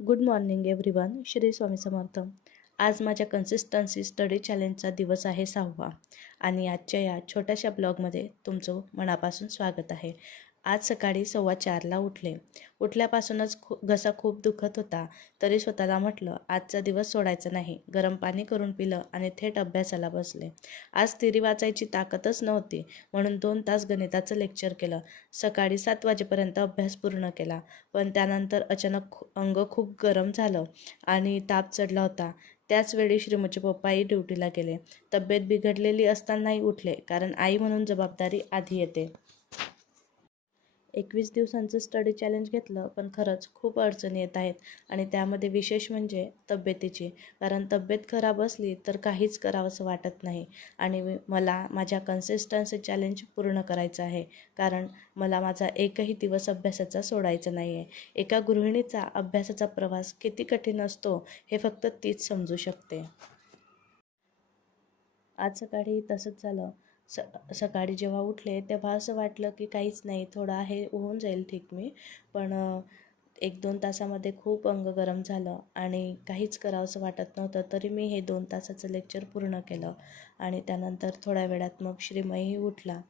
Good morning everyone. Shri Swami Samarth. आज माझ्या consistency study चॅलेंजचा दिवस आहे 6वा आणि आजच्या या छोट्याशा ब्लॉगमध्ये तुमचं मनापासून स्वागत आहे. आज सकाळी 4:15ला उठले. उठल्यापासूनच घसा खूप दुखत होता, तरी स्वतःला म्हटलं आजचा दिवस सोडायचा नाही. गरम पाणी करून पिलं आणि थेट अभ्यासाला बसले. आज थिअरी वाचायची ताकदच नव्हती, म्हणून 2 तास गणिताचं लेक्चर केलं. सकाळी 7 वाजेपर्यंत अभ्यास पूर्ण केला, पण त्यानंतर अचानक अंग खूप गरम झालं आणि ताप चढला होता. त्याचवेळी श्रीमूचे पप्पाही ड्युटीला गेले. तब्येत बिघडलेली असतानाही उठले, कारण आई म्हणून जबाबदारी आधी येते. 21 दिवसांचं स्टडी चॅलेंज घेतलं, पण खरंच खूप अडचणी येत आहेत आणि त्यामध्ये विशेष म्हणजे तब्येतीची. कारण तब्येत खराब असली तर काहीच करावंसं वाटत नाही आणि मला माझ्या कन्सिस्टन्सी चॅलेंज पूर्ण करायचं आहे, कारण मला माझा एकही दिवस अभ्यासाचा सोडायचा नाही आहे. एका गृहिणीचा अभ्यासाचा प्रवास किती कठीण असतो हे फक्त तीच समजू शकते. आज सकाळी तसंच झालं. सकाळी जेव्हा उठले तेव्हा असं वाटलं की काहीच नाही, थोडं आहे, होऊन जाईल ठीक मी. पण 1-2 तासामध्ये खूप अंग गरम झालं आणि काहीच करावंसं वाटत नव्हतं. तरी मी हे 2 तासाचं लेक्चर पूर्ण केलं आणि त्यानंतर थोड्या वेळात मग श्रीमयही उठला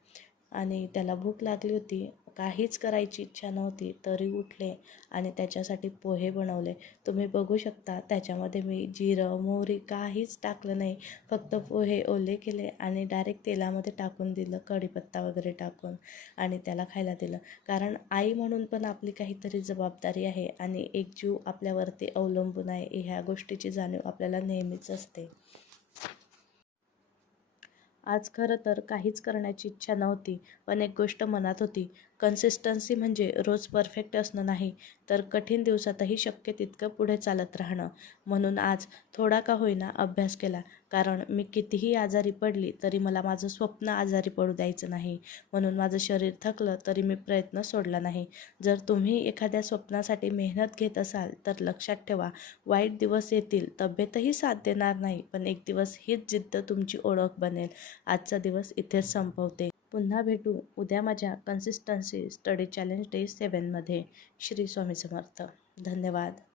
आणि त्याला भूक लागली होती. काहीच करायची इच्छा नव्हती, तरी उठले आणि त्याच्यासाठी पोहे बनवले. तुम्ही बघू शकता त्याच्यामध्ये मी जिरं, मोहरी काहीच टाकलं नाही. फक्त पोहे ओले केले आणि डायरेक्ट तेलामध्ये टाकून दिलं, कढीपत्ता वगैरे टाकून, आणि त्याला खायला दिलं. कारण आई म्हणून पण आपली काहीतरी जबाबदारी आहे आणि एक जीव आपल्यावरती अवलंबून आहे, ह्या गोष्टीची जाणीव आपल्याला नेहमीच असते. आज खरं तर काहीच करण्याची इच्छा नव्हती, पण एक गोष्ट मनात होती. कन्सिस्टन्सी म्हणजे रोज परफेक्ट असणं नाही, तर कठीण दिवसातही शक्य तितकं पुढे चालत राहणं. म्हणून आज थोडा का होईना अभ्यास केला, कारण मी कितीही आजारी पडली तरी मला माझं स्वप्न आजारी पडू द्यायचं नाही. म्हणून माझं शरीर थकलं तरी मी प्रयत्न सोडला नाही. जर तुम्ही एखाद्या स्वप्नासाठी मेहनत घेत असाल तर लक्षात ठेवा, वाईट दिवस येतील, तब्येतही साथ देणार नाही, पण एक दिवस हीच जिद्द तुमची ओळख बनेल. आजचा दिवस इथेच संपवते. पुन्हा भेटू उद्या माझ्या कन्सिस्टन्सी स्टडी चॅलेंज डे 7मध्ये. श्री स्वामी समर्थ. धन्यवाद.